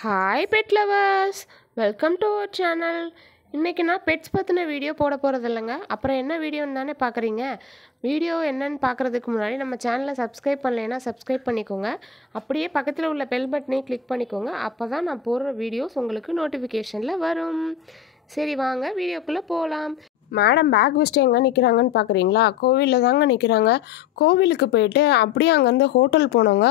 Hi pet lovers, welcome to our channel. இன்றைக்கி நான் pets பற்றின வீடியோ போட போகிறது இல்லைங்க. அப்புறம் என்ன வீடியோன்னு தானே பார்க்குறீங்க. வீடியோ என்னன்னு பார்க்குறதுக்கு முன்னாடி நம்ம சேனலை சப்ஸ்கிரைப் பண்ணலைன்னா சப்ஸ்கிரைப் பண்ணிக்கோங்க. அப்படியே பக்கத்தில் உள்ள பெல் பட்டனையும் கிளிக் பண்ணிக்கோங்க. அப்போ தான் நான் போடுற வீடியோஸ் உங்களுக்கு நோட்டிஃபிகேஷனில் வரும். சரி வாங்க வீடியோக்குள்ளே போகலாம். மேடம் பேக் வச்சுட்டு எங்கே நிற்கிறாங்கன்னு பார்க்குறீங்களா? கோவிலில் தாங்க நிற்கிறாங்க. கோவிலுக்கு போயிட்டு அப்படியே அங்கேருந்து ஹோட்டல் போனவங்க.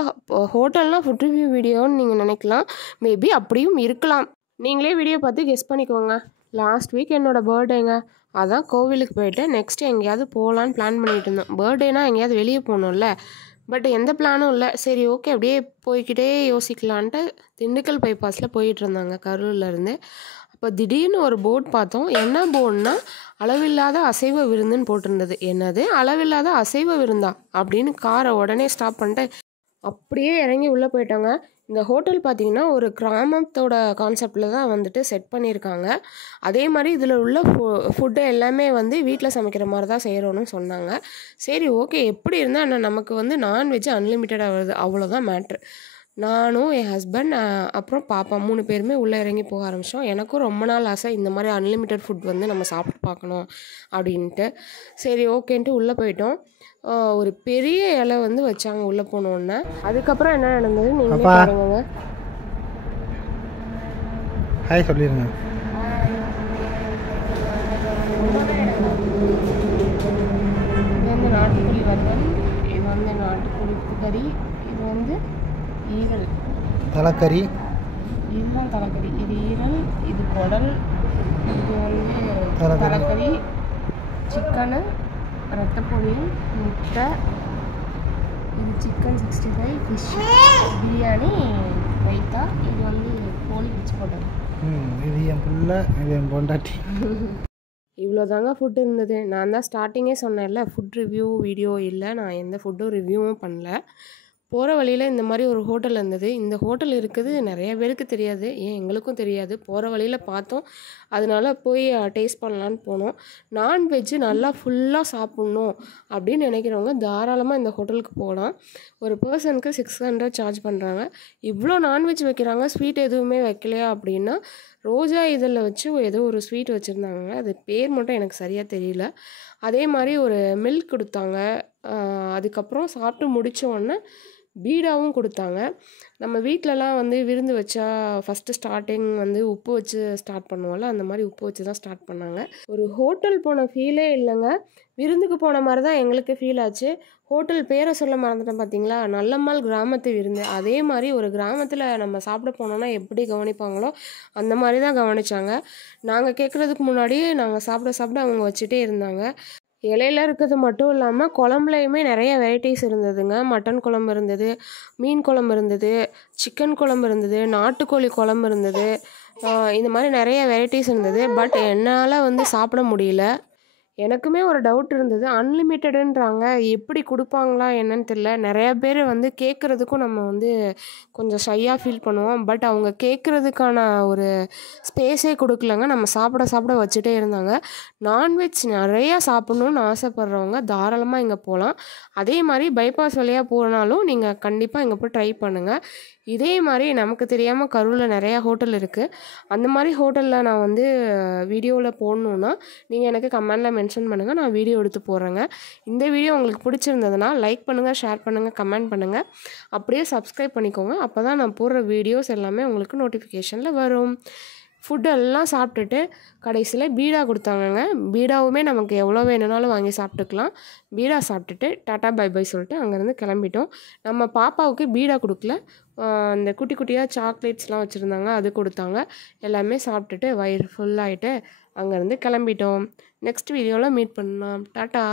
ஹோட்டல்னால் ஃபுட் ரிவ்யூ வீடியோன்னு நீங்கள் நினைக்கலாம். மேபி அப்படியும் இருக்கலாம். நீங்களே வீடியோ பார்த்து கெஸ் பண்ணிக்கோங்க. லாஸ்ட் வீக் என்னோடய பர்த்டேங்க. அதான் கோவிலுக்கு போயிட்டு நெக்ஸ்ட்டு எங்கேயாவது போகலான்னு பிளான் பண்ணிகிட்டு இருந்தோம். பர்த்டேனா எங்கேயாவது வெளியே போகணும்ல. பட் எந்த பிளானும் இல்லை. சரி ஓகே அப்படியே போய்கிட்டே யோசிக்கலான்ட்டு திண்டுக்கல் பைபாஸில் போயிட்டு இருந்தாங்க கரூர்லேருந்து. அப்போ திடீர்னு ஒரு போர்டு பார்த்தோம். என்ன போர்டுனா அளவில்லாத அசைவ விருந்துன்னு போட்டிருந்தது. என்னது அளவில்லாத அசைவ விருந்தா அப்படின்னு காரை உடனே ஸ்டாப் பண்ணிட்டு அப்படியே இறங்கி உள்ளே போயிட்டாங்க. இந்த ஹோட்டல் பார்த்திங்கன்னா ஒரு கிராமத்தோட கான்செப்டில் தான் வந்துட்டு செட் பண்ணியிருக்காங்க. அதே மாதிரி இதில் உள்ள ஃபுட்டு எல்லாமே வந்து வீட்டில் சமைக்கிற மாதிரி தான் செய்கிறோன்னு சொன்னாங்க. சரி ஓகே எப்படி இருந்தால் நமக்கு வந்து நான்வெஜ் அன்லிமிட்டடாக வருது, அவ்வளோதான் மேட்ரு. நானும் என் ஹஸ்பண்ட் அப்புறம் பாப்பா 3 பேருமே உள்ளே இறங்கி போக ஆரம்பித்தோம். எனக்கும் ரொம்ப நாள் ஆசை இந்த மாதிரி அன்லிமிட்டட் ஃபுட் வந்து நம்ம சாப்பிட்டு பார்க்கணும் அப்படின்ட்டு. சரி ஓகேன்ட்டு உள்ளே போயிட்டோம். ஒரு பெரிய இலை வந்து வச்சாங்க உள்ளே போனோன்னே. அதுக்கப்புறம் என்ன நடந்தது நீங்களே பாருங்க. ஹாய் சொல்லிடுங்க. இது வந்து நாட்டுக்கோழி வறுவல், இது வந்து நாட்டுக்கோழி கறி, இது வந்து ஈரல் தலைக்கறி, இதுதான் தலைக்கறி, இது ஈரல், இது குடல், இது வந்து தலைக்கறி, சிக்கனு, ரத்தப்பொரியல், முட்டை, இது சிக்கன் 65, ஃபிஷ் பிரியாணி, ரைத்தா, இது வந்து கோழி பிச்சு போட்டது. இது என் பிள்ளை, இது என் பொண்டாட்டி. இவ்வளோதாங்க ஃபுட் இருந்தது. நான் தான் ஸ்டார்டிங்கே சொன்னேன்ல ஃபுட் ரிவ்யூ வீடியோ இல்லை, நான் எந்த ஃபுட்டும் ரிவ்யூவும் பண்ணல. போகிற வழியில் இந்த மாதிரி ஒரு ஹோட்டல் இருந்தது. இந்த ஹோட்டல் இருக்குது நிறைய பேருக்கு தெரியாது, ஏன் எங்களுக்கும் தெரியாது. போகிற வழியில் பார்த்தோம், அதனால போய் டேஸ்ட் பண்ணலான்னு போனோம். நான்வெஜ்ஜு நல்லா ஃபுல்லாக சாப்பிட்ணும் அப்படின்னு நினைக்கிறவங்க தாராளமாக இந்த ஹோட்டலுக்கு போகலாம். ஒரு பர்சனுக்கு 600 சார்ஜ் பண்ணுறாங்க. இவ்வளோ நான்வெஜ் வைக்கிறாங்க, ஸ்வீட் எதுவுமே வைக்கலையா அப்படின்னா ரோஜா இதழில் வச்சு ஏதோ ஒரு ஸ்வீட் வச்சுருந்தாங்க. அது பேர் மட்டும் எனக்கு சரியாக தெரியல. அதே மாதிரி ஒரு மில்க் கொடுத்தாங்க. அதுக்கப்புறம் சாப்பிட்டு முடித்த உடனே பீடாவும் கொடுத்தாங்க. நம்ம வீட்டிலலாம் வந்து விருந்து வச்சா ஃபஸ்ட்டு ஸ்டார்டிங் வந்து உப்பு வச்சு ஸ்டார்ட் பண்ணுவோம்ல, அந்த மாதிரி உப்பு வச்சு தான் ஸ்டார்ட் பண்ணாங்க. ஒரு ஹோட்டல் போன ஃபீலே இல்லைங்க, விருந்துக்கு போன மாதிரி தான் எங்களுக்கு ஃபீல் ஆச்சு. ஹோட்டல் பேரை சொல்ல மறந்துட்டேன் பார்த்தீங்களா, நல்லம்மாள் கிராமத்து விருந்து. அதே மாதிரி ஒரு கிராமத்தில் நம்ம சாப்பிட போனோன்னா எப்படி கவனிப்பாங்களோ அந்த மாதிரி தான் கவனித்தாங்க. நாங்கள் கேட்குறதுக்கு முன்னாடியே நாங்கள் சாப்பிட அவங்க வச்சுட்டே இருந்தாங்க. இலையில இருக்கிறது மட்டும் இல்லாமல் குழம்புலையுமே நிறைய வெரைட்டிஸ் இருந்ததுங்க. மட்டன் குழம்பு இருந்தது, மீன் குழம்பு இருந்தது, சிக்கன் குழம்பு இருந்தது, நாட்டுக்கோழி குழம்பு இருந்தது. இந்த மாதிரி நிறைய வெரைட்டிஸ் இருந்தது. பட் என்னால் வந்து சாப்பிட முடியல. எனக்குமே ஒரு டவுட் இருந்தது, அன்லிமிட்டடுன்றாங்க, எப்படி கொடுப்பாங்களா என்னன்னு தெரியல. நிறையா பேர் வந்து கேட்குறதுக்கும் நம்ம வந்து கொஞ்சம் ஷையாக ஃபீல் பண்ணுவோம். பட் அவங்க கேட்குறதுக்கான ஒரு ஸ்பேஸே கொடுக்கலங்க. நம்ம சாப்பிட வச்சுட்டே இருந்தாங்க. நான்வெஜ் நிறையா சாப்பிட்ணுன்னு ஆசைப்பட்றவங்க தாராளமாக இங்கே போகலாம். அதே மாதிரி பைபாஸ் வழியாக போனாலும் நீங்கள் கண்டிப்பாக இங்கே போய் ட்ரை பண்ணுங்கள். இதே மாதிரி நமக்கு தெரியாமல் கரூரில் நிறையா ஹோட்டல் இருக்குது. அந்த மாதிரி ஹோட்டலில் நான் வந்து வீடியோவில் போடணுன்னா நீங்கள் எனக்கு கமெண்டில் மென்ஷன் பண்ணுங்கள், நான் வீடியோ எடுத்து போடுறேங்க. இந்த வீடியோ உங்களுக்கு பிடிச்சிருந்ததுன்னா லைக் பண்ணுங்கள், ஷேர் பண்ணுங்கள், கமெண்ட் பண்ணுங்கள். அப்படியே சப்ஸ்கிரைப் பண்ணிக்கோங்க. அப்போ தான் நான் போடுற வீடியோஸ் எல்லாமே உங்களுக்கு நோட்டிஃபிகேஷனில் வரும். ஃபுட்டெல்லாம் சாப்பிட்டுட்டு கடைசியில் பீடா கொடுத்தாங்கங்க. பீடாவுமே நமக்கு எவ்வளோ வேணுனாலும் வாங்கி சாப்பிட்டுக்கலாம். பீடா சாப்பிட்டுட்டு டாட்டா பை பை சொல்லிட்டு அங்கேருந்து கிளம்பிட்டோம். நம்ம பாப்பாவுக்கு பீடா கொடுக்கல, அந்த குட்டி குட்டியாக சாக்லேட்ஸ்லாம் வச்சுருந்தாங்க, அது கொடுத்தாங்க. எல்லாமே சாப்பிட்டுட்டு வயிறு ஃபுல்லாகிட்டு அங்கேருந்து கிளம்பிட்டோம். நெக்ஸ்ட் வீடியோவில் மீட் பண்ணலாம். டாட்டா.